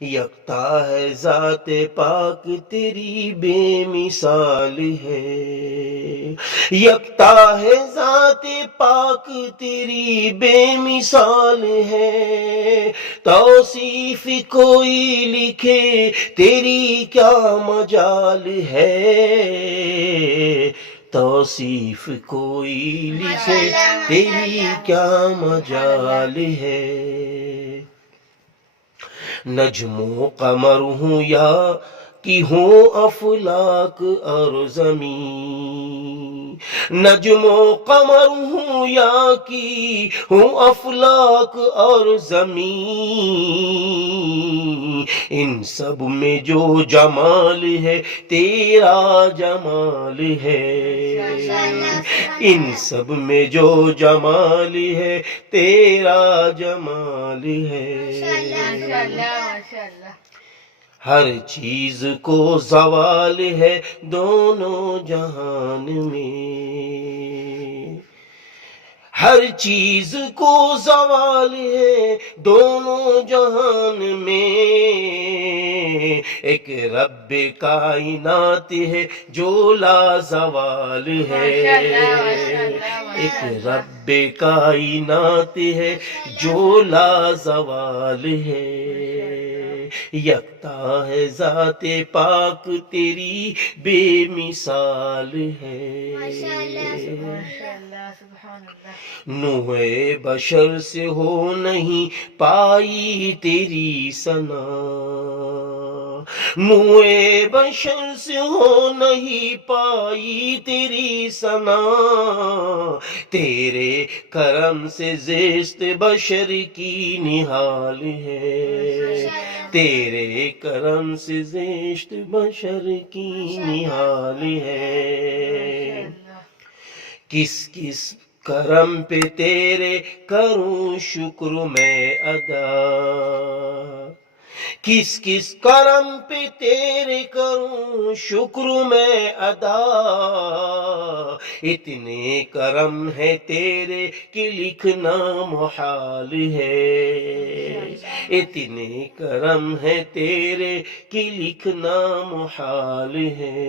یکتا ہے ذات پاک تیری بے مثال ہے، یکتا ہے ذات پاک تیری بے مثال ہے، توصیف کوئی لکھے تیری کیا مجال ہے، توصیف کوئی لکھے تیری کیا مجال ہے۔ نجم و قمر ہوں یا کہ ہوں افلاک اور زمین، نجم و قمر ہوں یا کہ ہوں افلاک اور زمین، ان سب میں جو جمال ہے تیرا جمال ہے، ان سب میں جو جمال ہے تیرا جمال ہے۔ ہر چیز کو زوال ہے دونوں جہان میں، ہر چیز کو زوال ہے دونوں جہان میں، ایک رب کائنات ہے جو لازوال ہے، ایک رب کائنات ہے جو لازوال ہے، یکتا ہے ذات پاک تیری بے مثال ہے۔ نوح بشر سے ہو نہیں پائی تیری ثنا، نوح بشر سے ہو نہیں پائی تیری ثنا، تیرے کرم سے زیست بشر کی نہال ہے، تیرے کرم سے زیست بشر کی نہال ہے۔ کس کس کرم پہ تیرے کروں شکر میں ادا، کس کس کرم پہ تیرے کروں شکر میں ادا، اتنے کرم ہے تیرے کہ لکھنا محال ہے، اتنے کرم ہے تیرے کہ لکھنا محال ہے۔